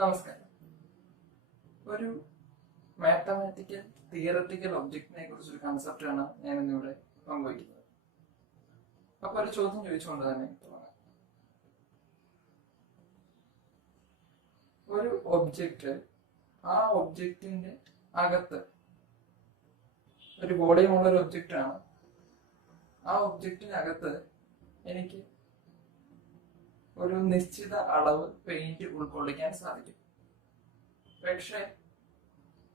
നമസ്കാരം. ഒരു mathematical theoretical ഒബ്ജക്റ്റിനെ കുറിച്ചൊരു കൺസെപ്റ്റാണ് ഞാൻ ഇന്നിവിടെ പങ്കുവയ്ക്കുന്നത്. അപ്പൊ ഒരു ചോദ്യം ചോദിച്ചുകൊണ്ട് തന്നെ തുടങ്ങാം. ഒരു ഒബ്ജക്റ്റ്, ആ ഒബ്ജക്റ്റിന്റെ അകത്ത് ഒരു വോളിയമുള്ള ഒരു ഒബ്ജക്റ്റ് ആണ്. ആ ഒബ്ജക്റ്റിനകത്ത് എനിക്ക് ഒരു നിശ്ചിത അളവ് പെയിന്റ് ഉൾക്കൊള്ളിക്കാൻ സാധിക്കും. പക്ഷെ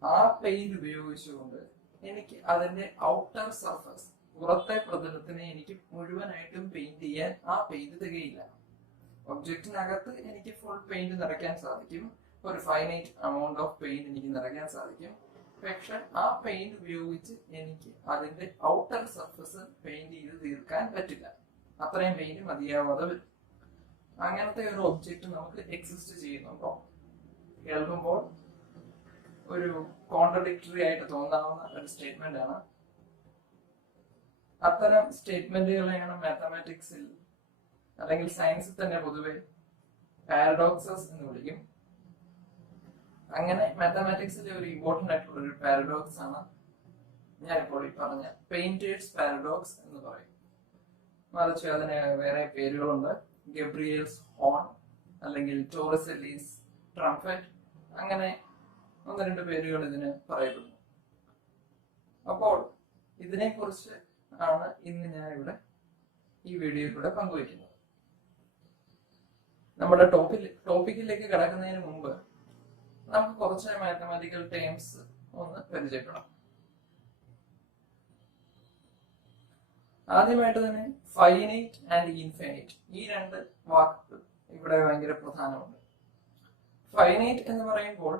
ആ പെയിന്റ് ഉപയോഗിച്ചുകൊണ്ട് എനിക്ക് അതിന്റെ ഔട്ടർ സർഫസ്, പുറത്തെ പ്രതലത്തിനെ എനിക്ക് മുഴുവനായിട്ടും പെയിന്റ് ചെയ്യാൻ ആ പെയിന്റ് തികയില്ല. ഒബ്ജക്റ്റിനകത്ത് എനിക്ക് ഫുൾ പെയിന്റ് നിറയ്ക്കാൻ സാധിക്കും, ഒരു ഫൈനൈറ്റ് എമൗണ്ട് ഓഫ് പെയിന്റ് എനിക്ക് നിറയ്ക്കാൻ സാധിക്കും. പക്ഷെ ആ പെയിന്റ് ഉപയോഗിച്ച് എനിക്ക് അതിന്റെ ഔട്ടർ സർഫസ് പെയിന്റ് ചെയ്ത് തീർക്കാൻ പറ്റില്ല. അത്രയും പെയിന്റ് മതിയാവാതെ വരും. അങ്ങനത്തെ ഒരു ഒബ്ജക്റ്റ് നമുക്ക് എക്സിസ്റ്റ് ചെയ്യുന്നുണ്ടോ? കേൾക്കുമ്പോൾ ഒരു കോൺട്രഡിക്ടറി ആയിട്ട് തോന്നാവുന്ന ഒരു സ്റ്റേറ്റ്മെന്റ് ആണ്. അത്തരം സ്റ്റേറ്റ്മെന്റുകളെയാണ് മാത്തമാറ്റിക്സിൽ അല്ലെങ്കിൽ സയൻസിൽ തന്നെ പൊതുവെ പാരഡോക്സസ് എന്ന് വിളിക്കും. അങ്ങനെ മാത്തമാറ്റിക്സിലെ ഒരു ഇമ്പോർട്ടന്റ് ആയിട്ടുള്ള ഒരു പാരഡോക്സ് ആണ് ഞാനിപ്പോൾ ഈ പറഞ്ഞ പെയിന്റേഴ്സ് പാരഡോക്സ് എന്ന് പറയും. മറിച്ച് അതിന് വേറെ പേരുകളുണ്ട്. ഗബ്രിയേൽസ് ഹോൺ അല്ലെങ്കിൽ ടോറിസെല്ലീസ് ട്രംപറ്റ്, അങ്ങനെ ഒന്ന് രണ്ട് പേരുകൾ ഇതിന് പറയപ്പെടുന്നു. അപ്പോൾ ഇതിനെ കുറിച്ച് ആണ് ഇന്ന് ഞാൻ ഇവിടെ ഈ വീഡിയോയിലൂടെ പങ്കുവയ്ക്കുന്നത്. നമ്മുടെ ടോപ്പിക്കിലേക്ക് കടക്കുന്നതിന് മുമ്പ് നമുക്ക് കുറച്ച് മാത്തമാറ്റിക്കൽ ടേംസ് ഒന്ന് പരിചയപ്പെടാം. ആദ്യമായിട്ട് തന്നെ ഫൈനൈറ്റ് ആൻഡ് ഇൻഫൈനൈറ്റ്, ഈ രണ്ട് വാക്കുകൾ ഇവിടെ ഭയങ്കര പ്രധാനമുണ്ട്. ഫൈനൈറ്റ് എന്ന് പറയുമ്പോൾ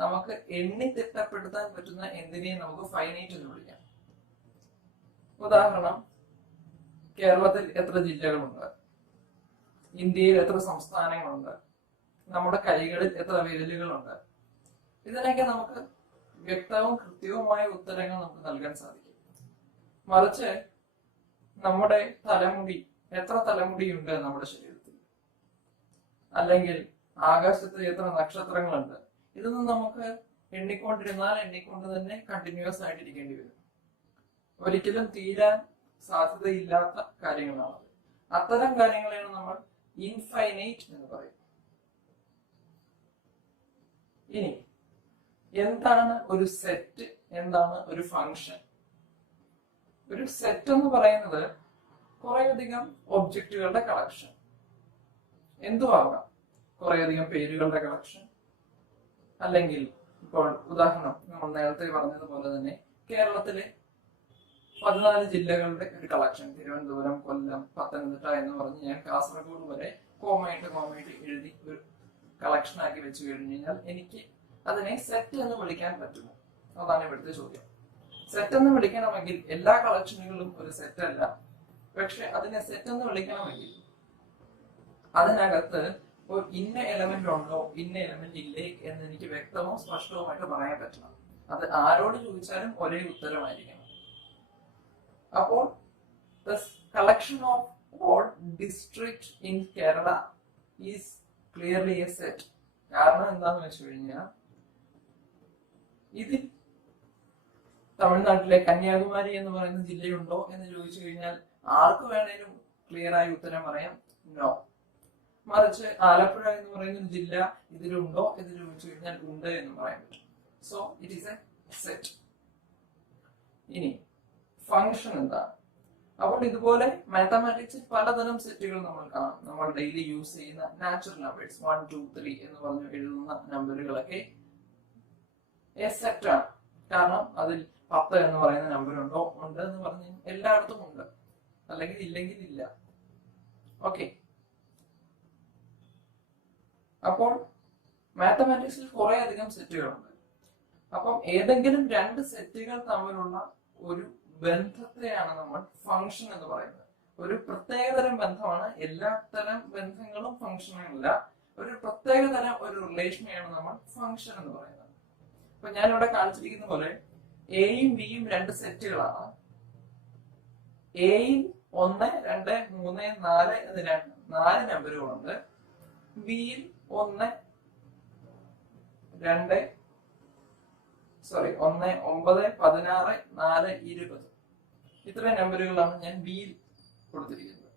നമുക്ക് എണ്ണി തിട്ടപ്പെടുത്താൻ പറ്റുന്ന എന്തിനേയും നമുക്ക് ഫൈനൈറ്റ് എന്ന് വിളിക്കാം. ഉദാഹരണം, കേരളത്തിൽ എത്ര ജില്ലകളുണ്ട്, ഇന്ത്യയിൽ എത്ര സംസ്ഥാനങ്ങളുണ്ട്, നമ്മുടെ കൈകളിൽ എത്ര വിരലുകളുണ്ട്, ഇതിനൊക്കെ നമുക്ക് വ്യക്തവും കൃത്യവുമായ ഉത്തരങ്ങൾ നമുക്ക് നൽകാൻ സാധിക്കും. മറിച്ച് നമ്മുടെ തലമുടി, എത്ര തലമുടിയുണ്ട് നമ്മുടെ ശരീരത്തിൽ, അല്ലെങ്കിൽ ആകാശത്ത് എത്ര നക്ഷത്രങ്ങളുണ്ട്, ഇതൊന്നും നമുക്ക് എണ്ണിക്കൊണ്ടിരുന്നാൽ എണ്ണിക്കൊണ്ട് തന്നെ കണ്ടിന്യൂസ് ആയിട്ടിരിക്കേണ്ടി വരും. ഒരിക്കലും തീരാൻ സാധ്യതയില്ലാത്ത കാര്യങ്ങളാണ്. അത്തരം കാര്യങ്ങളെയാണ് നമ്മൾ ഇൻഫൈനൈറ്റ് എന്ന് പറയും. ഇനി എന്താണ് ഒരു സെറ്റ്, എന്താണ് ഒരു ഫംഗ്ഷൻ? ഒരു സെറ്റ് എന്ന് പറയുന്നത് കുറേയധികം ഒബ്ജക്റ്റുകളുടെ കളക്ഷൻ, എന്തുവാകാം. കുറേയധികം പേരുകളുടെ കളക്ഷൻ, അല്ലെങ്കിൽ ഇപ്പോൾ ഉദാഹരണം നമ്മൾ നേരത്തെ പറഞ്ഞതുപോലെ തന്നെ കേരളത്തിലെ 14 ജില്ലകളുടെ ഒരു കളക്ഷൻ, തിരുവനന്തപുരം, കൊല്ലം, പത്തനംതിട്ട എന്ന് പറഞ്ഞ് ഞാൻ കാസർഗോഡ് വരെ കോമയായിട്ട് എഴുതി ഒരു കളക്ഷൻ ആക്കി വെച്ച് കഴിഞ്ഞു കഴിഞ്ഞാൽ എനിക്ക് അതിനെ സെറ്റ് എന്ന് വിളിക്കാൻ പറ്റുമോ? അതാണ് ഇവിടുത്തെ ചോദ്യം. സെറ്റ് എന്ന് വിളിക്കണമെങ്കിൽ എല്ലാ കളക്ഷനുകളും ഒരു സെറ്റ് അല്ല. പക്ഷെ അതിനെ സെറ്റ് എന്ന് വിളിക്കണമെങ്കിൽ അതിനകത്ത് ഒരു ഇന്ന എലമെന്റ് ഉണ്ടോ, ഇന്ന എലമെന്റ് ഇല്ലേ എന്ന് എനിക്ക് വ്യക്തവും സ്പഷ്ടവുമായിട്ട് പറയാൻ പറ്റണം. അത് ആരോട് ചോദിച്ചാലും ഒരേ ഉത്തരമായിരിക്കണം. അപ്പോൾ the collection of all districts in Kerala is clearly a set. കാരണം എന്താന്ന് വെച്ച് കഴിഞ്ഞാൽ ഇതിൽ തമിഴ്നാട്ടിലെ കന്യാകുമാരി എന്ന് പറയുന്ന ജില്ലയുണ്ടോ എന്ന് ചോദിച്ചു കഴിഞ്ഞാൽ ആർക്ക് വേണേലും ക്ലിയർ ആയി ഉത്തരം പറയാം, നോ. മറിച്ച് ആലപ്പുഴ എന്ന് പറയുന്ന ഒരു ജില്ല ഇതിലുണ്ടോ എന്ന് ചോദിച്ചു കഴിഞ്ഞാൽ ഉണ്ട് എന്ന് പറയാൻ പറ്റും. So it is A set. ഇനി ഫംഗ്ഷൻ എന്താണ്? അപ്പോൾ ഇതുപോലെ മാത്തമാറ്റിക്സിൽ പലതരം സെറ്റുകൾ നമ്മൾ കാണാം. നമ്മൾ ഡെയിലി യൂസ് ചെയ്യുന്ന നാച്ചുറൽ നമ്പേഴ്സ് 1, 2, 3 എന്ന് പറഞ്ഞു എഴുതുന്ന നമ്പറുകളൊക്കെ എ സെറ്റ് ആണ്. കാരണം അതിൽ 10 എന്ന് പറയുന്ന നമ്പർ ഉണ്ടോ, ഉണ്ട് എന്ന് പറഞ്ഞ് എല്ലായിടത്തും ഉണ്ട്, അല്ലെങ്കിൽ ഇല്ലെങ്കിൽ ഇല്ല. ഓക്കെ. അപ്പോൾ മാത്തമാറ്റിക്സിൽ കുറെ അധികം സെറ്റുകളുണ്ട്. അപ്പം ഏതെങ്കിലും രണ്ട് സെറ്റുകൾ തമ്മിലുള്ള ഒരു ബന്ധത്തെയാണ് നമ്മൾ ഫംഗ്ഷൻ എന്ന് പറയുന്നത്. ഒരു പ്രത്യേകതരം ബന്ധമാണ്. എല്ലാ തരം ബന്ധങ്ങളും ഫംഗ്ഷനല്ല, ഒരു പ്രത്യേകതരം ഒരു റിലേഷനെയാണ് നമ്മൾ ഫംഗ്ഷൻ എന്ന് പറയുന്നത്. അപ്പൊ ഞാൻ ഇവിടെ കാണിച്ചിരിക്കുന്ന പോലെ എയും ബിയും രണ്ട് സെറ്റുകളാണ്. എയിൽ 1, 2, 3, 4 എന്ന് 4 നമ്പറുകളുണ്ട്. ബിയിൽ 1, 1 9 16 4 20 ഇത്രയും നമ്പറുകളാണ് ഞാൻ ബിയിൽ കൊടുത്തിരിക്കുന്നത്.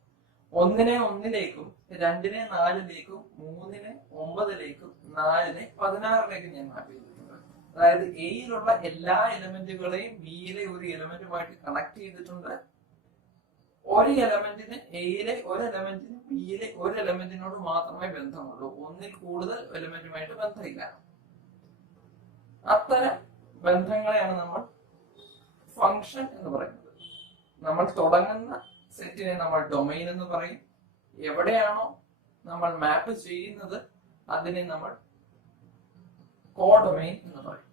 1-നെ 1-ലേക്കും 2-നെ 4-ലേക്കും 3-നെ 9-ലേക്കും 4-നെ 16-ലേക്കും ഞാൻ മാപ്പ് ചെയ്തിട്ടുണ്ട്. അതായത് എയിലുള്ള എല്ലാ എലമെന്റുകളെയും ബിയിലെ ഒരു എലമെന്റുമായിട്ട് കണക്ട് ചെയ്തിട്ടുണ്ട്. ഒരു എലമെന്റിന് എയിലെ ഒരു എലമെന്റിന് ബിയിലെ ഒരു എലമെന്റിനോട് മാത്രമേ ബന്ധമുള്ളൂ. ഒന്നിൽ കൂടുതൽ എലമെന്റുമായിട്ട് ബന്ധമില്ല. അത്തരം ബന്ധങ്ങളെയാണ് നമ്മൾ ഫംഗ്ഷൻ എന്ന് പറയുന്നത്. നമ്മൾ തുടങ്ങുന്ന സെറ്റിനെ നമ്മൾ ഡൊമൈൻ എന്ന് പറയും. എവിടെയാണോ നമ്മൾ മാപ്പ് ചെയ്യുന്നത് അതിനെ നമ്മൾ കോഡൊമൈൻ എന്ന് പറയും.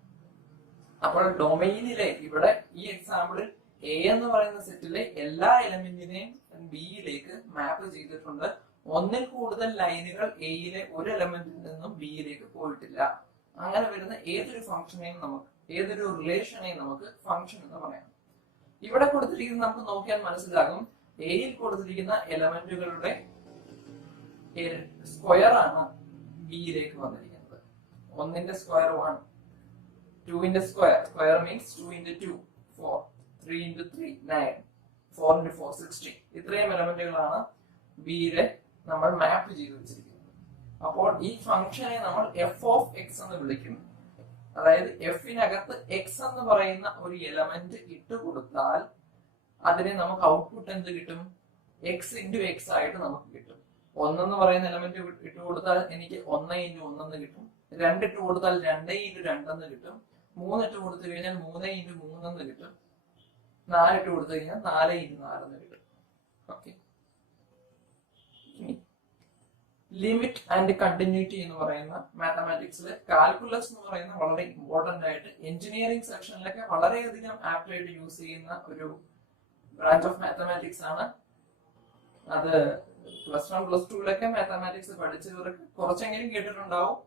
അപ്പോൾ ഡൊമൈനിലെ ഇവിടെ ഈ എക്സാമ്പിളിൽ എ എന്ന് പറയുന്ന സെറ്റിലെ എല്ലാ എലമെന്റിനെയും ബിയിലേക്ക് മാപ്പ് ചെയ്തിട്ടുണ്ട്. ഒന്നിൽ കൂടുതൽ ലൈനുകൾ എയിലെ ഒരു എലമെന്റിൽ നിന്നും ബിയിലേക്ക് പോയിട്ടില്ല. അങ്ങനെ വരുന്ന ഏതൊരു ഫംഗ്ഷനെയും നമുക്ക് ഏതൊരു റിലേഷനെയും നമുക്ക് ഫംഗ്ഷൻ എന്ന് പറയാം. ഇവിടെ കൊടുത്തിരിക്കുന്ന നമുക്ക് നോക്കിയാൽ മനസ്സിലാകും, എയിൽ കൊടുത്തിരിക്കുന്ന എലമെന്റുകളുടെ സ്ക്വയർ ആണ് ബിയിലേക്ക് വന്നിരിക്കുന്നത്. 1-ന്റെ square 1, 2-ന്റെ square means 2 into 2 4, 3 into 3 9, 4 into 4 16. ഇത്രയും എലമെന്റുകളാണ് ബിയിലെ നമ്മൾ മാപ്പ് ചെയ്ത് വെച്ചിരിക്കുന്നത്. അപ്പോൾ ഈ ഫംഗ്ഷനെ നമ്മൾ എഫ് ഓഫ് എക്സ് എന്ന് വിളിക്കും. അതായത് എഫിനകത്ത് എക്സ് എന്ന് പറയുന്ന ഒരു എലമെന്റ് ഇട്ട് കൊടുത്താൽ അതിനെ നമുക്ക് ഔട്ട്പുട്ട് എന്ത് കിട്ടും? എക്സ് ഇൻറ്റു എക്സ് ആയിട്ട് നമുക്ക് കിട്ടും. 1 എന്ന് പറയുന്ന എലമെന്റ് ഇട്ട് കൊടുത്താൽ എനിക്ക് 1 into 1 എന്ന് കിട്ടും. 2 ഇട്ട് കൊടുത്താൽ 2 into 2 എന്ന് കിട്ടും. 3 ഇട്ട് കൊടുത്തു കഴിഞ്ഞാൽ 3 into 3 എന്ന് കിട്ടും. 4 ഇട്ട് കൊടുത്തു കഴിഞ്ഞാൽ 4 into 4 എന്ന് കിട്ടും. ഓക്കെ. ലിമിറ്റ് ആൻഡ് കണ്ടിന്യൂറ്റി എന്ന് പറയുന്ന മാത്തമാറ്റിക്സിലെ കാൽക്കുലസ് എന്ന് പറയുന്ന വളരെ ഇമ്പോർട്ടന്റ് ആയിട്ട് എഞ്ചിനീയറിംഗ് സെക്ഷനിലൊക്കെ വളരെയധികം ആപ്റ്റ് ആയിട്ട് യൂസ് ചെയ്യുന്ന ഒരു ബ്രാഞ്ച് ഓഫ് മാത്തമാറ്റിക്സ് ആണ്. അത് +1 +2 മാത്തമാറ്റിക്സ് പഠിച്ചവർക്ക് കുറച്ചെങ്കിലും കേട്ടിട്ടുണ്ടാവും.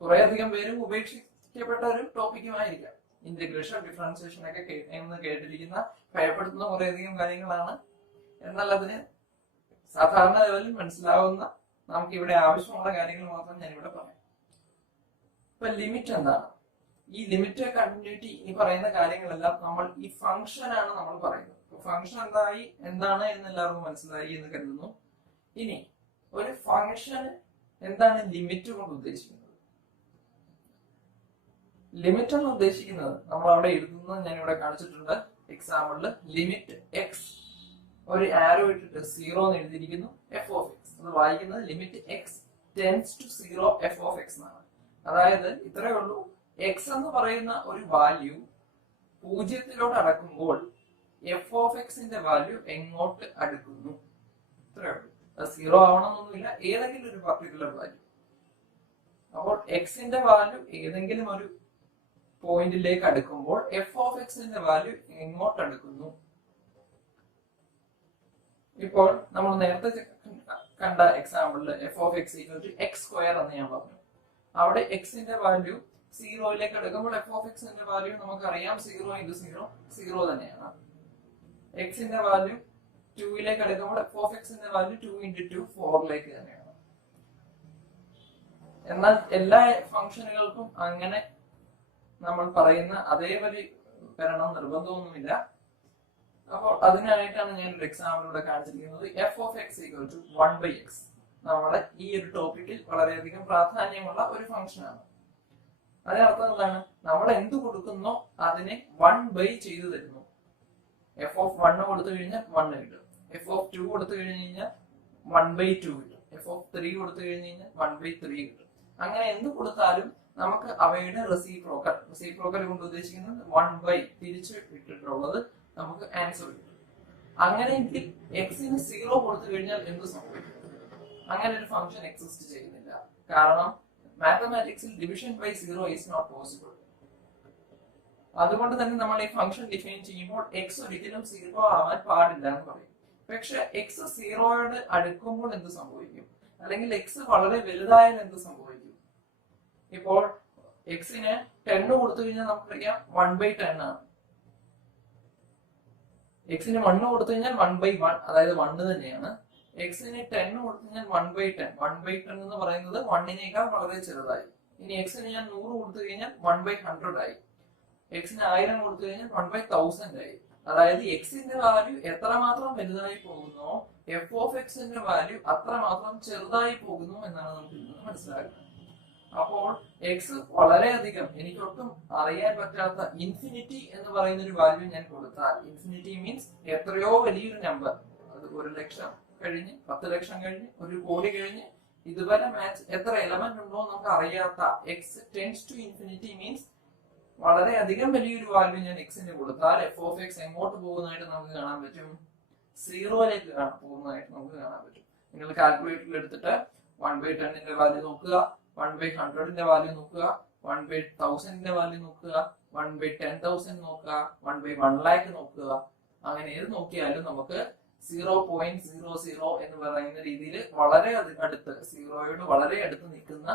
കുറെ അധികം പേരും ഉപേക്ഷിക്കപ്പെട്ട ഒരു ടോപ്പിക്കുമായിരിക്കാം. ഇന്റഗ്രേഷൻ, ഡിഫറൻസിയേഷൻ ഒക്കെ കേട്ടിരിക്കുന്ന ഭയപ്പെടുത്തുന്ന കുറേയധികം കാര്യങ്ങളാണ്. എന്നാൽ അതിന് സാധാരണ ലെവലിൽ മനസ്സിലാവുന്ന നമുക്ക് ഇവിടെ ആവശ്യമുള്ള കാര്യങ്ങൾ മാത്രം ഞാനിവിടെ പറയാം. ഇപ്പൊ ലിമിറ്റ് എന്താണ്? ഈ ലിമിറ്റ്, കണ്ടിന്യൂറ്റി, ഈ പറയുന്ന കാര്യങ്ങളെല്ലാം നമ്മൾ ഈ ഫംഗ്ഷൻ ആണ് നമ്മൾ പറയുന്നത്. ഫംഗ്ഷൻ എന്താണ് എന്ന് എല്ലാവർക്കും മനസ്സിലായി എന്ന് കരുതുന്നു. ഇനി ഒരു ഫംഗ്ഷന് എന്താണ് ലിമിറ്റ് കൊണ്ട് ഉദ്ദേശിക്കുന്നത്? ലിമിറ്റ് എന്ന് ഉദ്ദേശിക്കുന്നത് നമ്മൾ അവിടെ എഴുതുന്നത് ഞാൻ ഇവിടെ കാണിച്ചിട്ടുണ്ട് എക്സാമ്പിളില്. ലിമിറ്റ് എക്സ് ഒരു ആരോ ഇട്ടിട്ട് 0 എന്ന് എഴുതിയിരിക്കുന്നു, എഫ് ഓഫ് എക്സ്. അത് വായിക്കുന്നത് limit x tends to 0 f of x എന്നാണ്. അതായത് ഇത്രയേ ഉള്ളൂ, എക്സ് എന്ന് പറയുന്ന ഒരു വാല്യൂ 0-ത്തിലോട്ട് അടുക്കുമ്പോൾ എഫ് ഓഫ് എക്സിന്റെ വാല്യൂ എങ്ങോട്ട് അടുക്കുന്നു, ഇത്രയേ ഉള്ളൂ. അത് 0 ആവണമെന്നൊന്നുമില്ല, ഏതെങ്കിലും ഒരു പർട്ടിക്കുലർ വാല്യൂ. അപ്പോൾ എക്സിന്റെ വാല്യൂ ഏതെങ്കിലും ഒരു പോയിന്റിലേക്ക് അടുക്കുമ്പോൾ എഫ് ഓഫ് എക്സിന്റെ വാല്യൂ എങ്ങോട്ട് അടുക്കുന്നു. ഇപ്പോൾ നമ്മൾ നേരത്തെ കണ്ട എക്സാമ്പിളില് f of x equal to x square എന്ന് ഞാൻ പറഞ്ഞു. അവിടെ എക്സിന്റെ വാല്യൂ 0-ലേക്ക് അടുക്കുമ്പോൾ എഫ് ഓഫ് എക്സിന്റെ വാല്യൂ നമുക്കറിയാം 0 into 0 0 തന്നെയാണ്. എക്സിന്റെ വാല്യൂ 2-ലേക്ക് അടുക്കുമ്പോൾ എഫ് ഓഫ് എക്സിന്റെ വാല്യൂ 2 into 2 4-ലേക്ക് തന്നെയാണ്. എന്നാൽ എല്ലാ ഫംഗ്ഷനുകൾക്കും അങ്ങനെ നമ്മൾ പറയുന്ന അതേപടി വരണം നിർബന്ധമൊന്നുമില്ല. അപ്പോൾ അതിനായിട്ടാണ് ഞാൻ ഒരു എക്സാമ്പിൾ ഇവിടെ കാണിച്ചിരിക്കുന്നത്. F of x equal to 1/x നമ്മുടെ ഈ ഒരു ടോപ്പിക്കിൽ വളരെയധികം പ്രാധാന്യമുള്ള ഒരു ഫംഗ്ഷൻ ആണ്. അതിനർത്ഥം എന്താണ്? നമ്മൾ എന്ത് കൊടുക്കുന്നോ അതിനെ 1/, ചെയ്തു തരുന്നു. എഫ് ഓഫ് 1 കൊടുത്തു കഴിഞ്ഞാൽ 1 കിട്ടും. എഫ് ഓഫ് 2 കൊടുത്തു കഴിഞ്ഞാൽ 1/2 കിട്ടും. എഫ് ഓഫ് 3 കൊടുത്തു കഴിഞ്ഞാൽ 1/3 കിട്ടും. അങ്ങനെ എന്ത് കൊടുത്താലും നമുക്ക് അവയുടെ റെസിപ്രോക്കൽ കൊണ്ട് ഉദ്ദേശിക്കുന്നത് 1/, തിരിച്ചു ഇട്ടിട്ടുള്ളത് നമുക്ക് ആൻസർ കിട്ടും. അങ്ങനെയെങ്കിൽ എക്സിന് 0 കൊടുത്തു കഴിഞ്ഞാൽ എന്ത് സംഭവിക്കും? അങ്ങനെ ഒരു ഫംഗ്ഷൻ എക്സിസ്റ്റ് ചെയ്യുന്നില്ല. കാരണം മാത്തമാറ്റിക്സിൽ division by 0 is not possible. അതുകൊണ്ട് തന്നെ നമ്മൾ ഈ ഫംഗ്ഷൻ ഡിഫൈൻ ചെയ്യുമ്പോൾ എക്സ് ഒരിക്കലും 0 ആവാൻ പാടില്ല എന്ന് പറയും. പക്ഷെ എക്സ് 0-യോട് അടുക്കുമ്പോൾ എന്ത് സംഭവിക്കും? അല്ലെങ്കിൽ എക്സ് വളരെ വലുതായാൽ എന്ത് സംഭവിക്കും? ഇപ്പോൾ എക്സിന് 10 കൊടുത്തു കഴിഞ്ഞാൽ നമുക്കറിയാം 1/10 ആണ്. എക്സിന് 1 കൊടുത്തു കഴിഞ്ഞാൽ 1/1, അതായത് 1 തന്നെയാണ്. എക്സിന് 10 കൊടുത്തു കഴിഞ്ഞാൽ 1/10. 1/10 എന്ന് പറയുന്നത് 1-നേക്കാൾ വളരെ ചെറുതായി. ഇനി എക്സിന് ഞാൻ 100 കൊടുത്തു കഴിഞ്ഞാൽ 1/100 ആയി. എക്സിന് 1000 കൊടുത്തു കഴിഞ്ഞാൽ 1/1000 ആയി. അതായത് എക്സിന്റെ വാല്യൂ എത്രമാത്രം വലുതായി പോകുന്നോ എഫ് ഓഫ് എക്സിന്റെ വാല്യൂ അത്രമാത്രം ചെറുതായി പോകുന്നു എന്നാണ് നമുക്ക് ഇതിൽ നിന്ന് മനസ്സിലാക്കുന്നത്. അപ്പോൾ എക്സ് വളരെയധികം എനിക്കൊട്ടും അറിയാൻ പറ്റാത്ത ഇൻഫിനിറ്റി എന്ന് പറയുന്ന ഒരു വാല്യൂ ഞാൻ കൊടുത്താൽ, ഇൻഫിനിറ്റി മീൻസ് എത്രയോ വലിയൊരു നമ്പർ, അത് 1,00,000 കഴിഞ്ഞ് 10,00,000 കഴിഞ്ഞ് 1,00,00,000 കഴിഞ്ഞ് ഇതുവരെ മാച്ച് എത്ര എലമെന്റ് ഉണ്ടോ നമുക്ക് അറിയാത്ത x tends to infinity means വളരെയധികം വലിയൊരു വാല്യൂ ഞാൻ എക്സിന് കൊടുത്താൽ എഫ് ഓഫ് എക്സ് എങ്ങോട്ട് പോകുന്നതായിട്ട് നമുക്ക് കാണാൻ പറ്റും? 0ലേക്ക് പോകുന്നതായിട്ട് നമുക്ക് കാണാൻ പറ്റും. നിങ്ങൾ കാൽക്കുലേറ്ററിൽ എടുത്തിട്ട് 1/10ന്റെ വാല്യൂ നോക്കുക, 1/100ന്റെ വാല്യൂ നോക്കുക, 1/1000ന്റെ വാല്യൂ നോക്കുക, 1/10,000 നോക്കുക, 1/1,00,000 നോക്കുക. അങ്ങനെ ഏത് നോക്കിയാലും നമുക്ക് 0.00 എന്ന് പറയുന്ന രീതിയിൽ വളരെ അടുത്ത്, സീറോയോട് വളരെ അടുത്ത് നിൽക്കുന്ന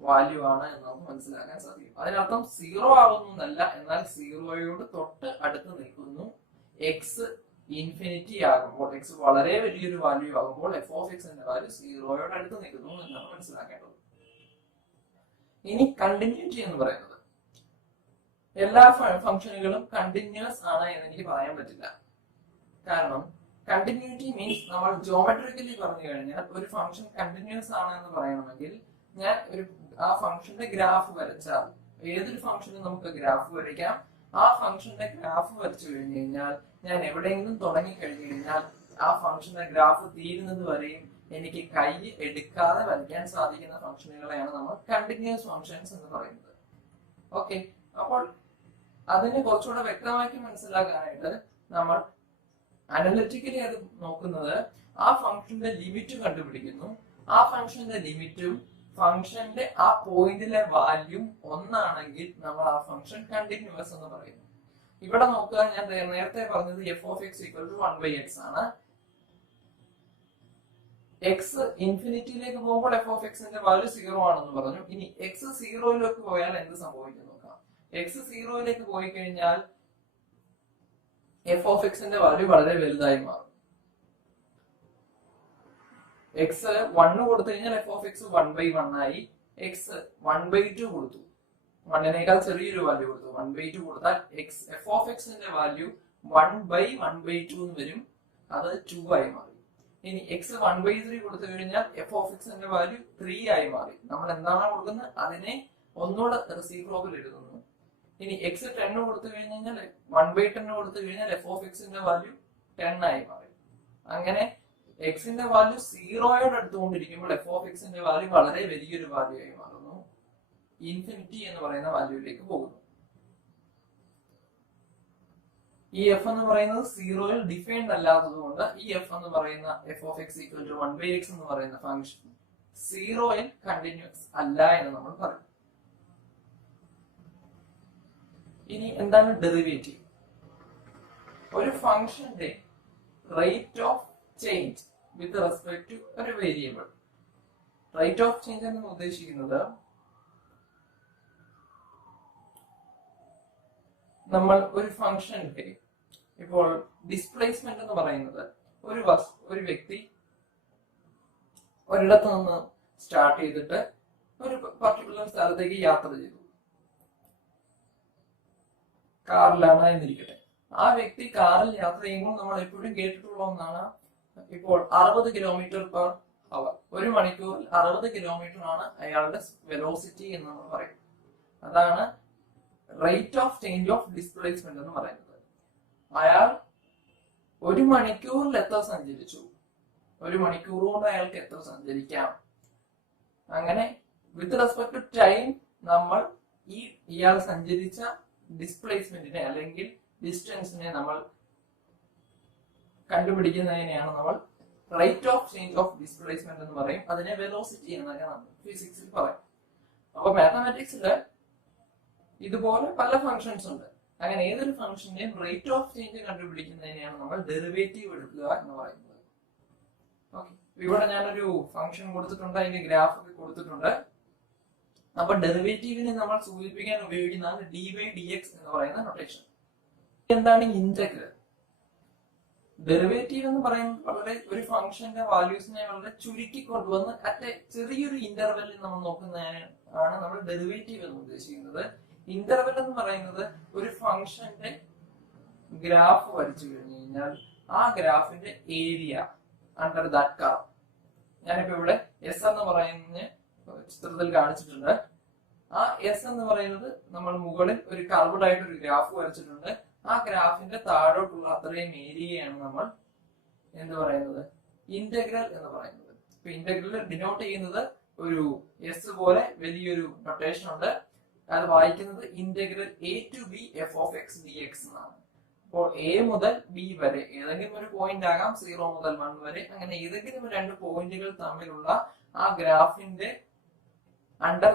വാല്യൂ ആണ് എന്ന് നമുക്ക് മനസ്സിലാക്കാൻ സാധിക്കും. അതിനർത്ഥം 0 ആകുന്നല്ല, എന്നാൽ സീറോയോട് തൊട്ട് അടുത്ത് നിൽക്കുന്നു. എക്സ് ഇൻഫിനിറ്റി ആകുമ്പോൾ, എക്സ് വളരെ വലിയൊരു വാല്യൂ ആകുമ്പോൾ എഫ് ഓഫ് എക്സിന്റെ വാല്യൂ സീറോയോട് അടുത്ത് നിൽക്കുന്നു എന്നാണ് മനസ്സിലാക്കേണ്ടത്. ഇനി കണ്ടിന്യൂറ്റി എന്ന് പറയുന്നത്, എല്ലാ ഫംഗ്ഷനുകളും കണ്ടിന്യൂസ് ആണ് എന്ന് എനിക്ക് പറയാൻ പറ്റില്ല. കാരണം കണ്ടിന്യൂറ്റി മീൻസ് നമ്മൾ ജോമെട്രിക്കലി പറഞ്ഞു കഴിഞ്ഞാൽ ഒരു ഫംഗ്ഷൻ കണ്ടിന്യൂസ് ആണ് എന്ന് പറയണമെങ്കിൽ ഞാൻ ആ ഫംഗ്ഷന്റെ ഗ്രാഫ് വരച്ചാൽ, ഏതൊരു ഫംഗ്ഷനും നമുക്ക് ഗ്രാഫ് വരയ്ക്കാം. ആ ഫംഗ്ഷന്റെ ഗ്രാഫ് വരച്ചു കഴിഞ്ഞു കഴിഞ്ഞാൽ ഞാൻ എവിടെയെങ്കിലും തുടങ്ങി കഴിഞ്ഞു കഴിഞ്ഞാൽ ആ ഫംഗ്ഷന്റെ ഗ്രാഫ് തീരുന്നത് വരെയും എനിക്ക് കൈ എടുക്കാതെ വരയ്ക്കാൻ സാധിക്കുന്ന ഫംഗ്ഷനുകളെയാണ് നമ്മൾ കണ്ടിന്യൂസ് ഫംഗ്ഷൻസ് എന്ന് പറയുന്നത്. ഓക്കെ, അപ്പോൾ അതിനെ കുറച്ചുകൂടെ വ്യക്തമാക്കി മനസ്സിലാക്കാനായിട്ട് നമ്മൾ അനലിറ്റിക്കലി അത് നോക്കുന്നത്, ആ ഫംഗ്ഷന്റെ ലിമിറ്റ് കണ്ടുപിടിക്കുന്നു. ആ ഫംഗ്ഷന്റെ ലിമിറ്റും ഫംഗ്ഷന്റെ ആ പോയിന്റിലെ വാല്യൂ ഒന്നാണെങ്കിൽ നമ്മൾ ആ ഫംഗ്ഷൻ കണ്ടിന്യൂസ് എന്ന് പറയുന്നു. ഇവിടെ നോക്കുക, ഞാൻ നേരത്തെ പറഞ്ഞത് f of x equal to 1/x ആണ്. എക്സ് ഇൻഫിനിറ്റിയിലേക്ക് പോകുമ്പോൾ എഫ് ഓഫ് എക്സിന്റെ വാല്യൂ 0 ആണെന്ന് പറഞ്ഞു. ഇനി എക്സ് 0യിലേക്ക് പോയാൽ എന്ത് സംഭവിക്കും നോക്കാം. എക്സ് 0യിലേക്ക് പോയി കഴിഞ്ഞാൽ എഫ് ഓഫ് എക്സിന്റെ വാല്യൂ വളരെ വലുതായി മാറും. എക്സ് 1 കൊടുത്തു കഴിഞ്ഞാൽ എഫ് ഓഫ് എക്സ് 1/1 ആയി. എക്സ് 1/2 കൊടുത്തു, 1നേക്കാൾ ചെറിയൊരു വാല്യൂ കൊടുത്തു, 1/2 കൊടുത്താൽ എഫ് ഓഫ് എക്സിന്റെ വാല്യൂ 1/1/2 എന്ന് വരും, അത് 2 ആയി മാറി. ഇനി എക്സ് 1/3 കൊടുത്തു കഴിഞ്ഞാൽ എഫ് ഓഫ് എക്സിന്റെ വാല്യൂ 3 ആയി മാറി. നമ്മൾ എന്താണ് കൊടുക്കുന്നത് അതിനെ ഒന്നുകൂടെ റെസിപ്രോക്കൽ എഴുതുന്നു. ഇനി എക്സ് 10 കൊടുത്തു കഴിഞ്ഞാൽ 1/10 കൊടുത്തു കഴിഞ്ഞാൽ എഫ് ഓഫ് എക്സിന്റെ വാല്യൂ 10 ആയി മാറി. അങ്ങനെ എക്സിന്റെ വാല്യൂ 0യോട് അടുത്തുകൊണ്ടിരിക്കുമ്പോൾ എഫ് ഓഫ് എക്സിന്റെ വാല്യൂ വളരെ വലിയൊരു വാല്യൂ ആയി മാറുന്നു, ഇൻഫിനിറ്റി എന്ന് പറയുന്ന വാല്യൂയിലേക്ക് പോകുന്നു. ഈ എഫ് എന്ന് പറയുന്നത് 0യിൽ ഡിഫൈൻഡ് അല്ലാത്തത് കൊണ്ട് ഈ എഫ് എന്ന് പറയുന്ന f of x equal to 1/x എന്ന് പറയുന്ന ഫംഗ്ഷൻ 0യിൽ കണ്ടിന്യൂസ് അല്ല എന്ന് നമ്മൾ പറയും. ഇനി എന്താണ് ഡെറിവേറ്റീവ്? ഒരു ഫംഗ്ഷന്റെ rate of change with respect to ഒരു വേരിയബിൾ. റേറ്റ് ഓഫ് ചേഞ്ച് എന്ന് ഉദ്ദേശിക്കുന്നത് നമ്മൾ ഒരു ഫംഗ്ഷന്റെ ഇപ്പോൾ ഡിസ്പ്ലേസ്മെന്റ് എന്ന് പറയുന്നത് ഒരു വ്യക്തി ഒരിടത്ത് നിന്ന് സ്റ്റാർട്ട് ചെയ്തിട്ട് ഒരു പർട്ടിക്കുലർ സ്ഥലത്തേക്ക് യാത്ര ചെയ്തു, കാറിലാണ് എന്നിരിക്കട്ടെ. ആ വ്യക്തി കാറിൽ യാത്ര ചെയ്യുമ്പോൾ നമ്മൾ എപ്പോഴും കേട്ടിട്ടുള്ള ഒന്നാണ്, ഇപ്പോൾ 60 km/h, ഒരു മണിക്കൂറിൽ 60 കിലോമീറ്റർ ആണ് അയാളുടെ വെലോസിറ്റി എന്ന് നമ്മൾ പറയും. അതാണ് rate of change of displacement എന്ന് പറയുന്നത്. അയാൾ ഒരു മണിക്കൂറിൽ എത്ര സഞ്ചരിച്ചു, ഒരു മണിക്കൂർ കൊണ്ട് അയാൾക്ക് എത്ര സഞ്ചരിക്കാം, അങ്ങനെ വിത്ത് റെസ്പെക്ട് ടു ടൈം നമ്മൾ ഇയാൾ സഞ്ചരിച്ച ഡിസ്പ്ലേസ്മെന്റിനെ അല്ലെങ്കിൽ ഡിസ്റ്റൻസിനെ നമ്മൾ കണ്ടുപിടിക്കുന്നതിനെയാണ് നമ്മൾ rate of change of displacement എന്ന് പറയും. അതിനെ വെലോസിറ്റി എന്നൊക്കെ നമ്മൾ ഫിസിക്സിൽ പറയും. അപ്പൊ മാത്തമാറ്റിക്സിൽ ഇതുപോലെ പല ഫംഗ്ഷൻസ് ഉണ്ട്. അങ്ങനെ ഏതൊരു ഫംഗ്ഷന്റെയും റേറ്റ് ഓഫ് ചേഞ്ച് കണ്ടുപിടിക്കുന്നതിനെയാണ് നമ്മൾ ഡെറിവേറ്റീവ് എടുക്കുക എന്ന് പറയുന്നത്. ഓക്കെ, ഇവിടെ ഞാനൊരു ഫംഗ്ഷൻ കൊടുത്തിട്ടുണ്ട്, അതിന്റെ ഗ്രാഫ് ഒക്കെ കൊടുത്തിട്ടുണ്ട്. അപ്പൊ ഡെറിവേറ്റീവിനെ നമ്മൾ സൂചിപ്പിക്കാൻ ഉപയോഗിക്കുന്നതാണ് dy dx എന്ന് പറയുന്ന നൊട്ടേഷൻ. എന്താണ് ഇന്റഗ്രൽ? ഡെറിവേറ്റീവ് എന്ന് പറയുന്നത് വളരെ ഒരു ഫംഗ്ഷന്റെ വാല്യൂസിനെ വളരെ ചുരുക്കി കൊണ്ടുവന്ന് അറ്റ് ചെറിയൊരു ഇന്റർവെല്ലിൽ നമ്മൾ നോക്കുന്നതാണ് നമ്മൾ ഡെറിവേറ്റീവ് എന്ന് ഉദ്ദേശിക്കുന്നത്. ഇന്റർവെൽ എന്ന് പറയുന്നത് ഒരു ഫംഗ്ഷന്റെ ഗ്രാഫ് വരച്ചു കഴിഞ്ഞു കഴിഞ്ഞാൽ ആ ഗ്രാഫിന്റെ ഏരിയ അണ്ടർ ദാറ്റ് കർവ്. ഞാനിപ്പോ ഇവിടെ എസ് എന്ന് പറയുന്ന ചിത്രത്തിൽ കാണിച്ചിട്ടുണ്ട്. ആ എസ് എന്ന് പറയുന്നത് നമ്മൾ മുകളിൽ ഒരു കർവ്ഡ് ആയിട്ട് ഒരു ഗ്രാഫ് വരച്ചിട്ടുണ്ട്. ആ ഗ്രാഫിന്റെ താഴോട്ടുള്ള അത്രയും ഏരിയയാണ് നമ്മൾ എന്ത് പറയുന്നത്, ഇന്റഗ്രൽ എന്ന് പറയുന്നത്. ഇപ്പൊ ഇന്റഗ്രൽ ഡിനോട്ട് ചെയ്യുന്നത് ഒരു എസ് പോലെ വലിയൊരു നൊട്ടേഷൻ ഉണ്ട്. അത് വായിക്കുന്നത് integral a to b f of x d x എന്നാണ്. അപ്പോൾ എ മുതൽ ബി വരെ ഏതെങ്കിലും ഒരു പോയിന്റ് ആകാം, 0 മുതൽ 1 വരെ, അങ്ങനെ ഏതെങ്കിലും രണ്ട് പോയിന്റുകൾ തമ്മിലുള്ള ആ ഗ്രാഫിന്റെ under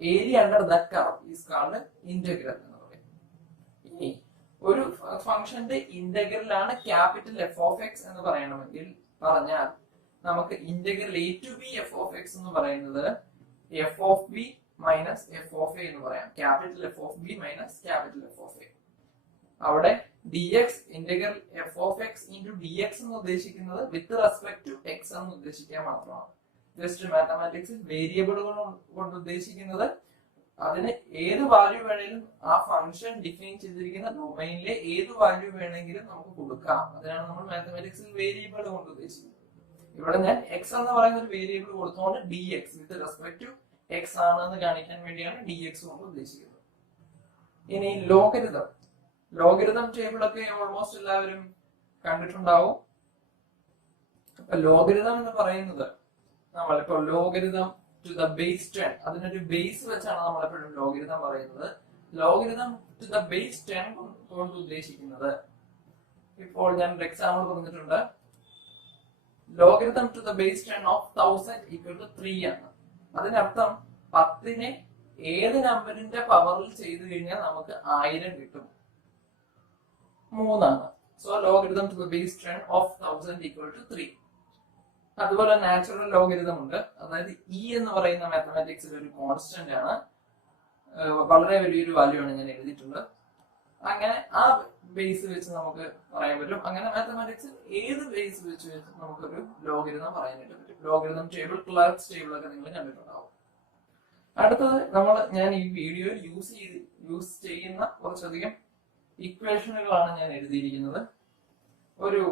area under that curve is called integral എന്ന് പറയും. ഇനി ഒരു ഫംഗ്ഷന്റെ ഇന്റഗ്രലാണ് ക്യാപിറ്റൽ എഫ് ഓഫ് എക്സ് എന്ന് പറയണമെങ്കിൽ പറഞ്ഞാൽ നമുക്ക് integral a to b f of x എന്ന് പറയുന്നത് f of b minus f of a എന്ന് പറയാം. Capital F of b minus capital F of a. അവിടെ d x integral f of x into d x എന്ന് ഉദ്ദേശിക്കുന്നത് വിത്ത് respect to X എന്ന് ഉദ്ദേശിക്കാൻ മാത്രമാണ്. Just മാത്തമാറ്റിക്സിൽ വേരിയബിളുകൾ കൊണ്ട് ഉദ്ദേശിക്കുന്നത് അതിന് ഏത് വാല്യൂ വേണമെങ്കിലും ആ ഫംഗ്ഷൻ ഡിഫൈൻ ചെയ്തിരിക്കുന്ന ഡൊമൈനിലെ ഏത് വാല്യൂ വേണമെങ്കിലും നമുക്ക് കൊടുക്കാം. അതിനാണ് നമ്മൾ മാത്തമാറ്റിക്സിൽ വേരിയബിൾ കൊണ്ട് ഉദ്ദേശിക്കുന്നത്. ഇവിടെ ഞാൻ എക്സ് എന്ന് പറയുന്ന ഒരു വേരിയബിൾ കൊടുത്തുകൊണ്ട് d x with respect to x ആണെന്ന് കാണിക്കാൻ വേണ്ടിയാണ് ഡി എക്സ് കൊണ്ട് ഉദ്ദേശിക്കുന്നത്. ഇനി ലോഗരിതം ടേബിൾ ഒക്കെ ഓൾമോസ്റ്റ് എല്ലാവരും കണ്ടിട്ടുണ്ടാവും. അപ്പൊ ലോഗരിതം എന്ന് പറയുന്നത് നമ്മളിപ്പോ ലോഗരിതം ടു ദ ബേസ് 10, അതിനൊരു ബേസ് വെച്ചാണ് നമ്മളെപ്പോഴും ലോഗരിതം പറയുന്നത്. ലോഗരിതം ടു ദ ബേസ് 10 കൊണ്ട് ഉദ്ദേശിക്കുന്നത്, ഇപ്പോൾ ഞാൻ ഒരു എക്സാമ്പിൾ പറഞ്ഞിട്ടുണ്ട്, logarithm to the base 10 of 1000 equal to 3 ആണ്. അതിനർത്ഥം 10നെ ഏത് നമ്പറിന്റെ പവറിൽ ചെയ്തു കഴിഞ്ഞാൽ നമുക്ക് 1000 കിട്ടും. 3 ആണ്. So logarithm to the base 10 of 1000 equal to 3. അതുപോലെ നാച്ചുറൽ ലോഗരിതം ഉണ്ട്. അതായത് ഇ എന്ന് പറയുന്ന മാത്തമാറ്റിക്സിൽ ഒരു കോൺസ്റ്റന്റ് ആണ്, വളരെ വലിയൊരു വാല്യൂ ആണ് ഞാൻ എഴുതിയിട്ടുണ്ട്. അങ്ങനെ ആ ബേസ് വെച്ച് നമുക്ക് പറയാൻ പറ്റും. അങ്ങനെ മാത്തമാറ്റിക്സിൽ ഏത് ബേസ് വെച്ച് നമുക്കൊരു ലോഗരിതം പറയാനായിട്ട് പറ്റും. ലോഗരിതം ടേബിൾ, ക്ലർക്സ് ടേബിൾ ഒക്കെ നിങ്ങൾ കണ്ടിട്ടുണ്ടാവും. അടുത്തത് ഞാൻ ഈ വീഡിയോയിൽ യൂസ് ചെയ്യുന്ന കുറച്ചധികം ഇക്വേഷനുകളാണ് ഞാൻ എഴുതിയിരിക്കുന്നത്. ഒരു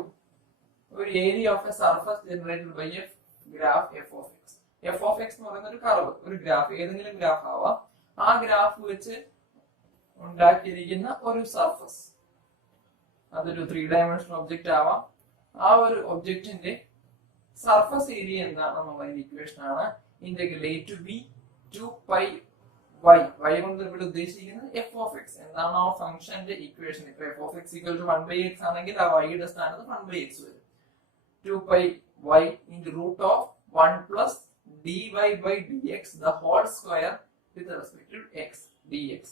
area of a surface generated by a graph f of x. F of x എന്ന് പറയുന്ന ഒരു കർവ്, ഒരു ഗ്രാഫ്, ഏതെങ്കിലും ഗ്രാഫ് ആവാം. ആ ഗ്രാഫ് വെച്ച് ഉണ്ടാക്കിയിരിക്കുന്ന ഒരു സർഫസ്, അതൊരു 3 ഡയമെൻഷണൽ ഒബ്ജക്റ്റ് ആവാം. ആ ഒരു ഒബ്ജക്റ്റിന്റെ സർഫസ് ഏരിയ എന്താണെന്നുള്ള ഇക്വേഷൻ ആണ് integral a to b 2 pi y. y കൊണ്ട് ഇവിടെ ഉദ്ദേശിക്കുന്നത് എഫ് ഓഫ് എക്സ്. എന്താണ് ആ ഫംഗ്ഷന്റെ ഇക്വേഷൻ? ഇപ്പൊ f of x equal to 1/x ആണെങ്കിൽ ആ y യുടെ സ്ഥാനത്ത് 1/x വരും. 2 pi y into root of 1 plus dy by dx the whole square with respect to x dx.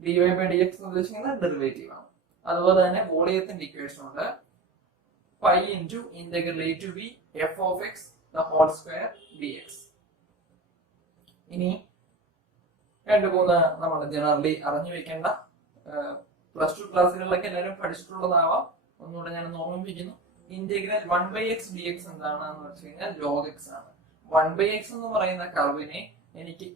dy by dx എന്ന് ഉദ്ദേശിക്കുന്നത് ഡെറിവേറ്റീവ് ആണ്. അതുപോലെ തന്നെ വോളിയത്തിന്റെ ഇക്വേഷൻ ഉണ്ട്, pi into integral a to b f of x the whole square dx. ഇനി 2-3 നമ്മൾ generally അറിഞ്ഞു വെക്കേണ്ട, +2 ക്ലാസ്സുകളിലൊക്കെ എല്ലാവരും പഠിച്ചിട്ടുള്ളതാവാം, ഒന്നുകൂടെ ഞാൻ ഓർമ്മിപ്പിക്കുന്നു. ഇന്റഗ്രൽ 1/x dx എന്താണെന്ന് വെച്ച് കഴിഞ്ഞാൽ log x ആണ്. 1/x എന്ന് പറയുന്ന കർവിനെ എനിക്ക്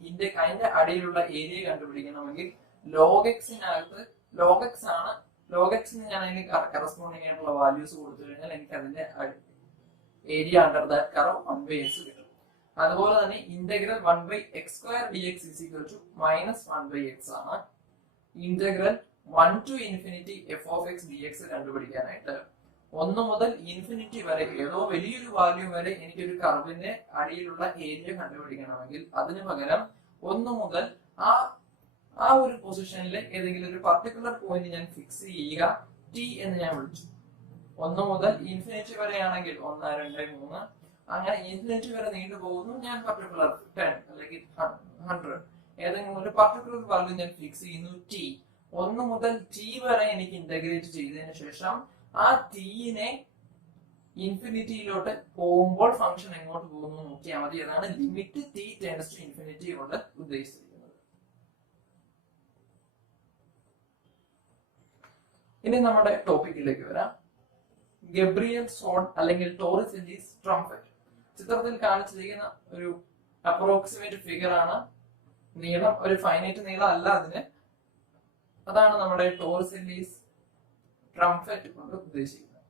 അതിന്റെ അടിയിലുള്ള ഏരിയ കണ്ടുപിടിക്കണമെങ്കിൽ log x-നകത്ത് log x ആണ്. log x ഞാൻ അതിന് കറസ്പോണ്ടിങ് ആയിട്ടുള്ള വാല്യൂസ് കൊടുത്തു കഴിഞ്ഞാൽ എനിക്ക് അതിന്റെ area under that curve 1/x കിട്ടും. അതുപോലെ തന്നെ integral 1/x² dx is equal to -1/x ആണ്. Integral 1 to infinity f of x dx കണ്ടുപിടിക്കാനായിട്ട് 1 മുതൽ ഇൻഫിനിറ്റി വരെ ഏതോ വലിയൊരു വാല്യൂ വരെ എനിക്കൊരു കർവിന്റെ അടിയിലുള്ള ഏരിയ കണ്ടുപിടിക്കണമെങ്കിൽ അതിന് പകരം 1 മുതൽ ആ ഒരു പൊസിഷനിൽ ഏതെങ്കിലും ഒരു പർട്ടിക്കുലർ പോയിന്റ് ഞാൻ ഫിക്സ് ചെയ്യുക, t എന്ന് ഞാൻ വിളിച്ചു. 1 മുതൽ ഇൻഫിനിറ്റി വരെയാണെങ്കിൽ 1, 2, 3 അങ്ങനെ ഇൻഫിനിറ്റി വരെ നീണ്ടുപോകുന്നു. ഞാൻ പർട്ടിക്കുലർ 10 അല്ലെങ്കിൽ 100 ഏതെങ്കിലും ഒരു പർട്ടിക്കുലർ വാല്യൂ ഞാൻ ഫിക്സ് ചെയ്യുന്നു, t. 1 മുതൽ t വരെ എനിക്ക് ഇന്റഗ്രേറ്റ് ചെയ്തതിനു ശേഷം ആ t-നെ ഇൻഫിനിറ്റിയിലോട്ട് പോകുമ്പോൾ ഫംഗ്ഷൻ എങ്ങോട്ട് പോകുന്നു നോക്കിയാൽ മതി. അതാണ് limit t tends to infinity കൊണ്ട് ഉദ്ദേശിച്ചിരിക്കുന്നത്. ഇനി നമ്മുടെ ടോപ്പിക്കിലേക്ക് വരാം. ഗബ്രിയൽ സോൺ അല്ലെങ്കിൽ ടോറിസെല്ലിസ് ട്രംപറ്റ്. ചിത്രത്തിൽ കാണിച്ചിരിക്കുന്ന ഒരു അപ്രോക്സിമേറ്റ് ഫിഗർ ആണ്. നീളം ഒരു ഫൈനൈറ്റ് നീളം അല്ല അതിന്. അതാണ് നമ്മുടെ ടോറിസെല്ലിസ് ട്രംപറ്റ് കൊണ്ട് ഉദ്ദേശിക്കുന്നത്.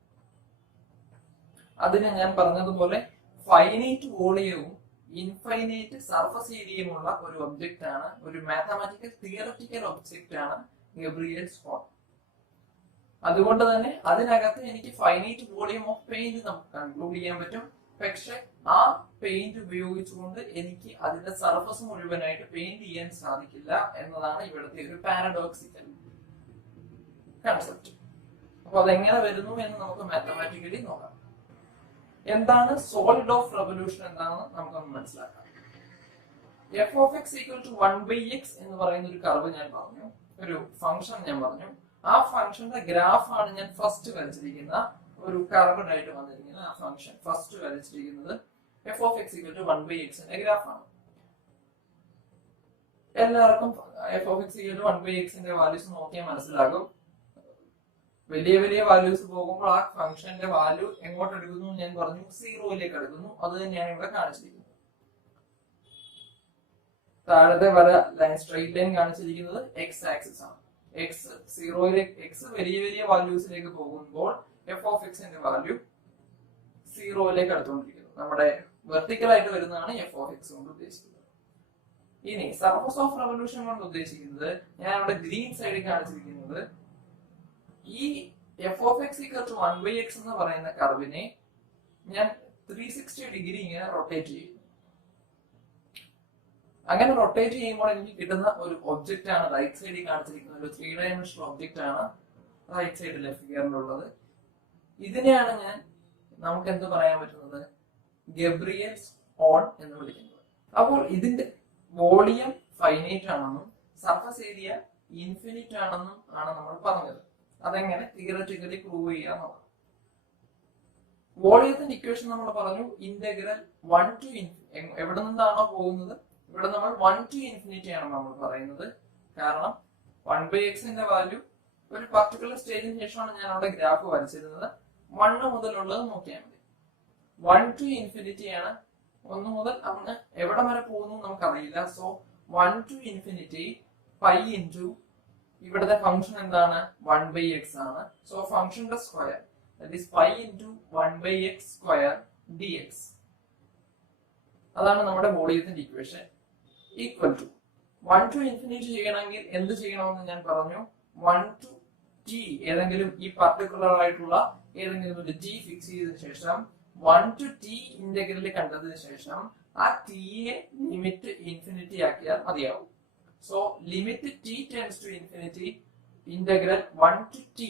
അതിന് ഞാൻ പറഞ്ഞതുപോലെ ഫൈനൈറ്റ് വോളിയവും ഇൻഫൈനൈറ്റ് സർഫസ് ഏരിയയുമുള്ള ഒരു ഒബ്ജക്റ്റ് ആണ്, ഒരു മാത്തമാറ്റിക്കൽ തിയററ്റിക്കൽ ഒബ്ജക്റ്റ് ആണ് ഗബ്രിയൽ സോൺ. അതുകൊണ്ട് തന്നെ അതിനകത്ത് എനിക്ക് ഫൈനൈറ്റ് വോളിയം ഓഫ് പെയിന്റ് നമുക്ക് കൺക്ലൂഡ് ചെയ്യാൻ പറ്റും. പക്ഷെ ആ പെയിന്റ് ഉപയോഗിച്ചുകൊണ്ട് എനിക്ക് അതിന്റെ സർഫസ് മുഴുവനായിട്ട് പെയിന്റ് ചെയ്യാൻ സാധിക്കില്ല എന്നതാണ് ഇവിടുത്തെ ഒരു പാരഡോക്സിക്കൽ കൺസെപ്റ്റ്. അപ്പൊ അതെങ്ങനെ വരുന്നു എന്ന് നമുക്ക് മാത്തമാറ്റിക്കലി നോക്കാം. എന്താണ് സോളിഡ് ഓഫ് റെവല്യൂഷൻ എന്താണെന്ന് നമുക്കൊന്ന് മനസ്സിലാക്കാം. F of x equal to 1/x എന്ന് പറയുന്ന ഒരു കർവ് ഞാൻ പറഞ്ഞു, ഒരു ഫംഗ്ഷൻ ഞാൻ പറഞ്ഞു. ആ ഫംഗ്ഷന്റെ ഗ്രാഫ് ആണ് ഞാൻ ഫസ്റ്റ് വരച്ചിരിക്കുന്ന ഒരു കർവ്ഡ് ആയിട്ട് വന്നിരിക്കുന്ന ആ ഫംഗ്ഷൻ ഫസ്റ്റ് വരച്ചിരിക്കുന്നത് f of x equal to 1/x ന്റെ ഗ്രാഫാണ്. എല്ലാവർക്കും f of x equal to 1/x ന്റെ വാല്യൂസ് നോക്കിയാൽ മനസ്സിലാകും. വലിയ വലിയ വാല്യൂസ് പോകുമ്പോൾ ആ ഫംഗ്ഷന്റെ വാല്യൂ എങ്ങോട്ട് എടുക്കുന്നു ഞാൻ പറഞ്ഞു, 0യിലേക്ക് എടുക്കുന്നു. അത് തന്നെയാണ് ഇവിടെ കാണിച്ചിരിക്കുന്നത്. താഴത്തെ വര ലൈൻ സ്ട്രെയിറ്റ് ലൈൻ കാണിച്ചിരിക്കുന്നത് എക്സ് ആക്സിസ് ആണ്. എക്സ് 0യിലേക്ക്, എക്സ് വലിയ വലിയ വാല്യൂസിലേക്ക് പോകുമ്പോൾ എഫ് ഓഫ് എക്സിന്റെ വാല്യൂ 0യിലേക്ക് എടുത്തുകൊണ്ടിരിക്കുന്നു. നമ്മുടെ വെർട്ടിക്കൽ ആയിട്ട് വരുന്നതാണ് എഫ് ഓഫ് എക്സ് കൊണ്ട് ഉദ്ദേശിക്കുന്നത്. ഇനി സർഫസ് ഓഫ് റെവല്യൂഷൻ കൊണ്ട് ഉദ്ദേശിക്കുന്നത് ഞാൻ ഇവിടെ ഗ്രീൻ സൈഡിൽ കാണിച്ചിരിക്കുന്നത് ഈ f of x equal to 1/x എന്ന് പറയുന്ന കർവിനെ ഞാൻ 360 ഡിഗ്രി ഇങ്ങനെ റൊട്ടേറ്റ് ചെയ്യുന്നു. അങ്ങനെ റൊട്ടേറ്റ് ചെയ്യുമ്പോൾ എനിക്ക് കിട്ടുന്ന ഒരു ഒബ്ജക്റ്റ് ആണ് റൈറ്റ് സൈഡിൽ കാണിച്ചിരിക്കുന്ന ഒരു 3 ഡയമെൻഷണൽ ഒബ്ജക്റ്റ് ആണ് റൈറ്റ് സൈഡിലെ ഫിഗറിലുള്ളത്. ഇതിനെയാണ് നമുക്ക് എന്ത് പറയാൻ പറ്റുന്നത്, ഗബ്രിയൽ സോൺ എന്ന് വിളിക്കുന്നത്. അപ്പോൾ ഇതിന്റെ വോളിയം ഫൈനൈറ്റ് ആണെന്നും സർഫസ് ഏരിയ ഇൻഫിനിറ്റ് ആണെന്നും ആണ് നമ്മൾ പറഞ്ഞത്. അതെങ്ങനെ തിയററ്റിക്കലി പ്രൂവ് ചെയ്യാന്നുള്ളത്. വോളിയത്തിന്റെ ഇക്വേഷൻ നമ്മൾ പറഞ്ഞു, ഇന്റഗ്രൽ 1 ടു എവിടെ നിന്നാണോ പോകുന്നത്, ഇവിടെ നമ്മൾ 1 ടു ഇൻഫിനിറ്റി ആണ് നമ്മൾ പറയുന്നത്. കാരണം 1/x ന്റെ വാല്യൂ ഒരു പർട്ടിക്കുലർ സ്റ്റേജിന് ശേഷമാണ് ഞാൻ അവിടെ ഗ്രാഫ് വരച്ചിരുന്നത്. 1 മുതലുള്ളത് നോക്കിയാൽ മതി. 1 ടു ഇൻഫിനിറ്റി ആണ്. 1 മുതൽ അങ്ങ് എവിടെ വരെ പോകുന്നു നമുക്കറിയില്ല. So 1 to infinity pi into ഇവിടുത്തെ ഫംഗ്ഷൻ എന്താണ്, 1/x ആണ്. സോ ഫംഗ്ഷന്റെ square that is pi into 1/x square dx. അതാണ് നമ്മുടെ വോളിയത്തിന്റെ equation. Equal to 1 to infinity ചെയ്യണമെങ്കിൽ എന്ത് ചെയ്യണമെന്ന് ഞാൻ പറഞ്ഞു. 1 ടു t ഏതെങ്കിലും ഈ പർട്ടിക്കുലർ ആയിട്ടുള്ള ഏതെങ്കിലും ഒരു t ഫിക്സ് ചെയ്തതിനു ശേഷം 1 ടു t ഇന്റഗ്രൽ കണ്ടതിന് ശേഷം ആ t യെ ലിമിറ്റ് ഇൻഫിനിറ്റി ആക്കിയാൽ മതിയാവും. So limit t tends to infinity integral 1 to t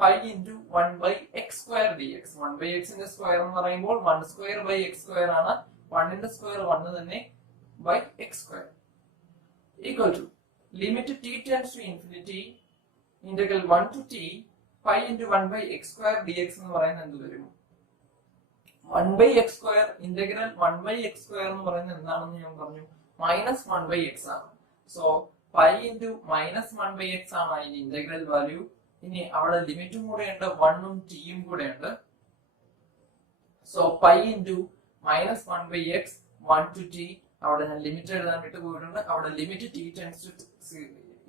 pi into 1/x square dx. 1/x ന്റെ സ്ക്വയർ എന്ന് പറയുമ്പോൾ 1 square by x square ആണ്. 1 ന്റെ സ്ക്വയർ 1 തന്നെ by x square equal to limit t tends to infinity integral 1 to t pi into 1/x square dx എന്ന് പറയുന്നത് എന്ത് വരും, 1/x square integral 1/x square എന്ന് പറയുന്നത് എന്താണെന്ന് ഞാൻ പറഞ്ഞു, -1/x ആണ്. സോ പൈ ഇൻറ്റു -1/x ആണ് അതിന്റെ ഇന്റഗ്രൽ വാല്യൂ. ഇനി അവിടെ ലിമിറ്റും കൂടെ ഉണ്ട്, 1ഉം tയും കൂടെ ഉണ്ട്. So pi into -1/x 1 to t, അവിടെ ഞാൻ ലിമിറ്റ് എഴുതാൻ വിട്ടുപോയിട്ടുണ്ട്. അവിടെ limit t tends to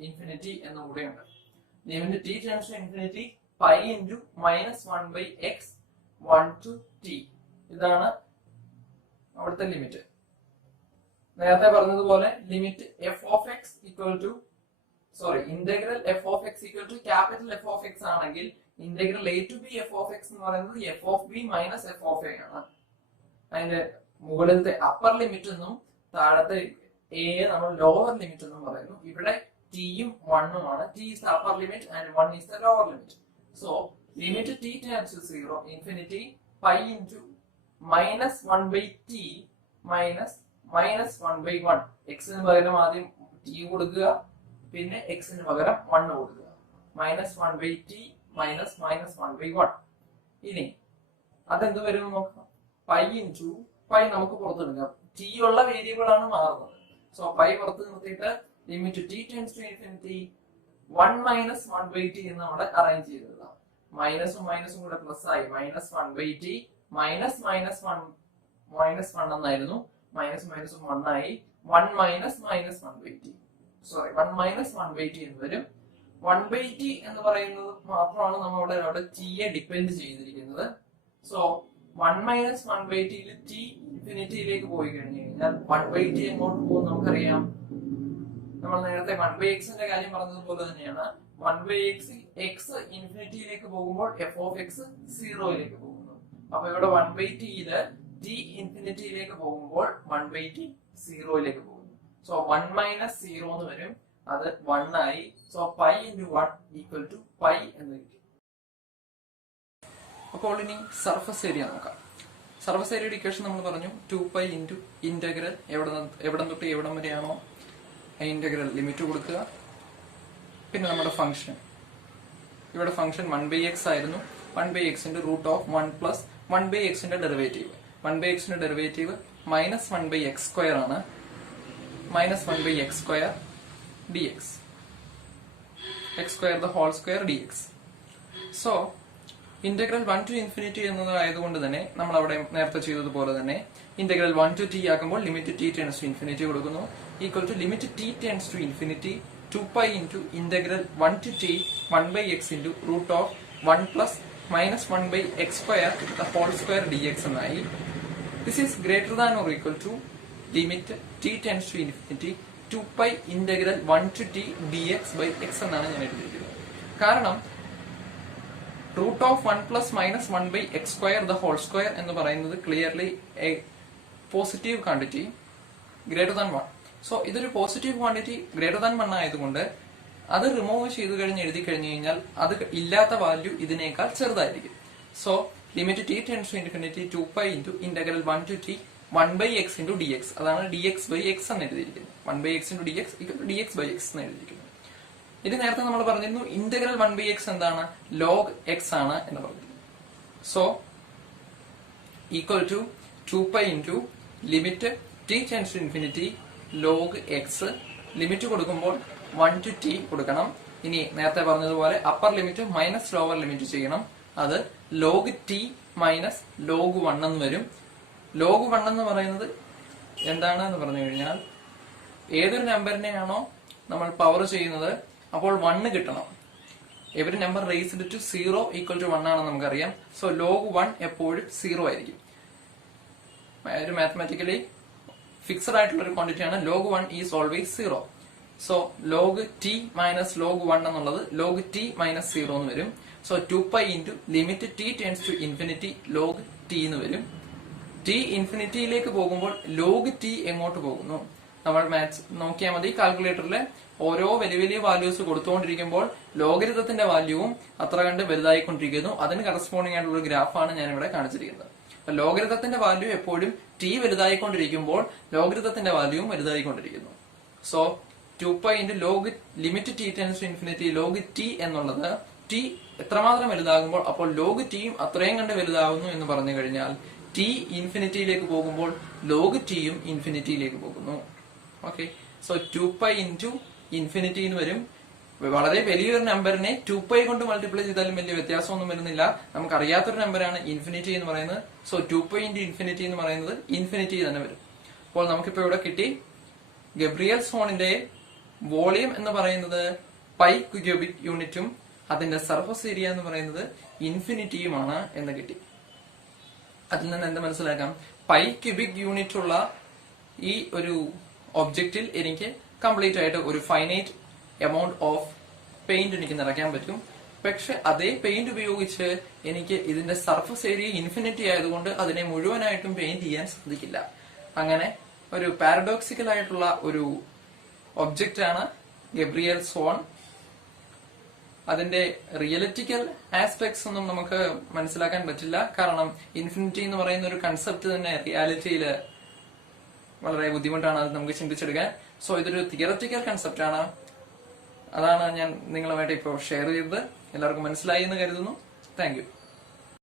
infinity എന്ന് കൂടെ ഉണ്ട്. Limit t tends to infinity pi into -1/x 1 to t. ഇതാണ് അവിടുത്തെ ലിമിറ്റ്. നേരത്തെ പറഞ്ഞതുപോലെ limit f of x equal to integral f of x equal to capital F of x ആണെങ്കിൽ integral a to b f of x എന്ന് പറയുന്നത് f of b minus f of a ആണ്. അതിന്റെ മുകളിലത്തെ upper limit എന്നും താഴത്തെ A നമ്മൾ lower limit എന്നും പറയുന്നു. ഇവിടെ ടിയും 1ഉം ആണ്. T is the upper limit and 1 is the lower limit. So limit t tends to 0 infinity pi into -1/t -1/1. എക്സിന് പകരം ആദ്യം t കൊടുക്കുക, പിന്നെ എക്സിന് പകരം 1 കൊടുക്കുക. -1/t -1/1. ഇനി അതെന്ത് വരും നോക്കാം. പൈ ഇൻറ്റു പൈ നമുക്ക് പുറത്തെടുക്കാം. ടി ഉള്ള വേരിയബിൾ ആണ് മാറുന്നത്. സോ പൈ പുറത്ത് നിർത്തിയിട്ട് limit t tends to infinity 1 minus 1/t എന്ന് അവിടെ അറേഞ്ച് ചെയ്തതാണ്. മൈനസും മൈനസും കൂടെ പ്ലസ് ആയി, മൈനസ് 1/t മൈനസ് മൈനസ് 1 എന്നായിരുന്നു, മൈനസ് മൈനസും 1 ആയി, 1 minus minus 1/t, sorry 1 minus 1/t എന്ന് വരും. 1/t എന്ന് പറയുന്നത് മാത്രമാണ് നമ്മൾ അവിടെ t യെ ഡിപ്പെൻഡ് ചെയ്തിരിക്കുന്നത്. സോ 1 മൈനസ് 1/t യിൽ t ഇൻഫിനിറ്റിയിലേക്ക് പോയി കഴിഞ്ഞു കഴിഞ്ഞാൽ 1/t എങ്ങോട്ട് പോകും നമുക്കറിയാം. നമ്മൾ നേരത്തെ 1/x ന്റെ കാര്യം പറഞ്ഞതുപോലെ തന്നെയാണ്. 1/x ഇൻഫിനിറ്റിയിലേക്ക് പോകുമ്പോൾ f of x 0യിലേക്ക് പോകുന്നു. അപ്പൊ ഇവിടെ 1/t യില് t ഇൻഫിനിറ്റിയിലേക്ക് പോകുമ്പോൾ 1/t 0യിലേക്ക് പോകുന്നു. സോ 1 മൈനസ് 0 എന്ന് വരും, അത് 1 ആയി. So pi into 1 equal to pi എന്ന് കിട്ടി. അപ്പോൾ ഇനി സർഫസ് ഏരിയ നോക്കാം. സർഫസ് ഏരിയയുടെ ഇക്വേഷൻ നമ്മൾ പറഞ്ഞു 2π ഇൻറ്റു ഇന്റഗ്രൽ എവിടെ തൊട്ട് എവിടം വരെയാണോ ഇന്റഗ്രൽ ലിമിറ്റ് കൊടുക്കുക. പിന്നെ നമ്മുടെ ഫംഗ്ഷൻ, ഇവിടെ ഫംഗ്ഷൻ 1/x ആയിരുന്നു. 1/x ന്റെ റൂട്ട് ഓഫ് 1 പ്ലസ് 1/x ന്റെ ഡെറിവേറ്റീവ്. 1/x ന്റെ ഡെറിവേറ്റീവ് മൈനസ് 1/x² ആണ്. Minus 1/x² dx. x² the whole square dx. So integral 1 to infinity എന്നതായതുകൊണ്ട് തന്നെ നമ്മൾ അവിടെ നേരത്തെ ചെയ്തതുപോലെ തന്നെ ഇന്റഗ്രൽ 1 ടു t ആക്കുമ്പോൾ limit t tends to infinity കൊടുക്കുന്നു. Equal to limit t tends to infinity 2π into integral 1 to t 1/x into root of 1 plus minus 1/x² the whole square dx എന്നായി. This is greater than or equal to limit t tends to infinity 2π ഇന്റഗ്രൽ 1 to t dx by x എന്നാണ് ഞാൻ എഴുതിയിരിക്കുന്നത്. കാരണം root of 1 plus minus 1/x² the whole square എന്ന് പറയുന്നത് clearly a positive quantity greater than 1. So ഇതൊരു positive quantity greater than 1 ആയതുകൊണ്ട് അത് റിമൂവ് ചെയ്ത് കഴിഞ്ഞ് എഴുതി കഴിഞ്ഞു കഴിഞ്ഞാൽ അത് ഇല്ലാത്ത വാല്യൂ ഇതിനേക്കാൾ ചെറുതായിരിക്കും. So limit t tends to infinity 2π into integral 1 to t 1/x into dx, അതാണ് dx by x എന്ന് എഴുതിയിരിക്കുന്നത്. 1/x into dx dx by x എന്ന് എഴുതിയിരിക്കുന്നത്. ഇത് നേരത്തെ നമ്മൾ പറഞ്ഞിരുന്നു ഇന്റഗ്രൽ 1/x എന്താണ്, log x ആണ് എന്ന് പറഞ്ഞിരുന്നു. So equal to 2π into limit t tends to infinity log x. Limit കൊടുക്കുമ്പോൾ 1 to t കൊടുക്കണം. ഇനി നേരത്തെ പറഞ്ഞതുപോലെ upper limit minus lower limit ചെയ്യണം. അത് log t മൈനസ് log 1 എന്ന് വരും. log 1 എന്ന് പറയുന്നത് എന്താണ് എന്ന് പറഞ്ഞു കഴിഞ്ഞാൽ ഏതൊരു നമ്പറിനെയാണോ നമ്മൾ പവർ ചെയ്യുന്നത് അപ്പോൾ 1 കിട്ടണം. Every number raised to 0 equal to 1 ആണെന്ന് നമുക്കറിയാം. സോ log 1 എപ്പോഴും 0 ആയിരിക്കും. ഒരു മാത്തമാറ്റിക്കലി ഫിക്സഡ് ആയിട്ടുള്ള ഒരു ക്വാണ്ടിറ്റിയാണ്. log 1 is always 0. So log t minus log 1 എന്നുള്ളത് log t മൈനസ് 0 എന്ന് വരും. So 2π into limit t tends to infinity log t എന്ന് വരും. t ഇൻഫിനിറ്റിയിലേക്ക് പോകുമ്പോൾ log t എങ്ങോട്ട് പോകുന്നു നമ്മൾ മാത്സ് നോക്കിയാൽ മതി. കാൽക്കുലേറ്ററിൽ ഓരോ വലിയ വലിയ വാല്യൂസ് കൊടുത്തുകൊണ്ടിരിക്കുമ്പോൾ ലോഗരിതത്തിന്റെ വാല്യൂവും അത്ര കണ്ട് വലുതായിക്കൊണ്ടിരിക്കുന്നു. അതിന് കറസ്പോണ്ടിങ് ആയിട്ടുള്ള ഒരു ഗ്രാഫാണ് ഞാൻ ഇവിടെ കാണിച്ചിരിക്കുന്നത്. ലോഗരിതത്തിന്റെ വാല്യൂ എപ്പോഴും t വലുതായിക്കൊണ്ടിരിക്കുമ്പോൾ ലോഗരിതത്തിന്റെ വാല്യൂവും വലുതായിക്കൊണ്ടിരിക്കുന്നു. So 2π into log limit t tends to infinity log t എന്നുള്ളത് t എത്രമാത്രം വലുതാകുമ്പോൾ അപ്പോൾ log tയും അത്രയും കണ്ട് വലുതാകുന്നു എന്ന് പറഞ്ഞു കഴിഞ്ഞാൽ t ഇൻഫിനിറ്റിയിലേക്ക് പോകുമ്പോൾ log tയും ഇൻഫിനിറ്റിയിലേക്ക് പോകുന്നു. ഓക്കെ, സോ 2π ഇൻറ്റു ഇൻഫിനിറ്റി എന്ന് വരും. വളരെ വലിയൊരു നമ്പറിനെ 2π കൊണ്ട് മൾട്ടിപ്ലൈ ചെയ്താലും വലിയ വ്യത്യാസമൊന്നും വരുന്നില്ല. നമുക്ക് അറിയാത്തൊരു നമ്പറാണ് ഇൻഫിനിറ്റി എന്ന് പറയുന്നത്. സോ 2π ഇൻറ്റു ഇൻഫിനിറ്റി എന്ന് പറയുന്നത് ഇൻഫിനിറ്റി തന്നെ വരും. അപ്പോൾ നമുക്കിപ്പോ ഇവിടെ കിട്ടി ഗബ്രിയൽ സോണിന്റെ വോളിയം എന്ന് പറയുന്നത് പൈ ക്യൂബിക് യൂണിറ്റും അതിന്റെ സർഫസ് ഏരിയ എന്ന് പറയുന്നത് ഇൻഫിനിറ്റിയുമാണ് എന്ന് കിട്ടി. അതിൽ നിന്ന് എന്ത് മനസ്സിലാക്കാം, പൈ ക്യൂബിക് യൂണിറ്റ് ഉള്ള ഈ ഒരു ഒബ്ജക്റ്റിൽ എനിക്ക് കംപ്ലീറ്റ് ആയിട്ട് ഒരു ഫൈനൈറ്റ് എമൗണ്ട് ഓഫ് പെയിന്റ് എനിക്ക് നിറയ്ക്കാൻ പറ്റും. പക്ഷെ അതേ പെയിന്റ് ഉപയോഗിച്ച് എനിക്ക് ഇതിന്റെ സർഫസ് ഏരിയ ഇൻഫിനിറ്റി ആയതുകൊണ്ട് അതിനെ മുഴുവനായിട്ടും പെയിന്റ് ചെയ്യാൻ സാധിക്കില്ല. അങ്ങനെ ഒരു പാരഡോക്സിക്കൽ ആയിട്ടുള്ള ഒരു ഒബ്ജക്റ്റ് ആണ് ഗബ്രിയൽ സോൺ. അതിന്റെ റിയലിറ്റിക്കൽ ആസ്പെക്ട്സ് ഒന്നും നമുക്ക് മനസ്സിലാക്കാൻ പറ്റില്ല. കാരണം ഇൻഫിനിറ്റി എന്ന് പറയുന്ന ഒരു കൺസെപ്റ്റ് തന്നെ റിയാലിറ്റിയിൽ വളരെ ബുദ്ധിമുട്ടാണ് അത് നമുക്ക് ചിന്തിച്ചെടുക്കാൻ. സോ ഇതൊരു തിയററ്റിക്കൽ കൺസെപ്റ്റ് ആണ്. അതാണ് ഞാൻ നിങ്ങളുമായിട്ട് ഇപ്പോൾ ഷെയർ ചെയ്തത്. എല്ലാവർക്കും മനസ്സിലായി എന്ന് കരുതുന്നു. Thank you.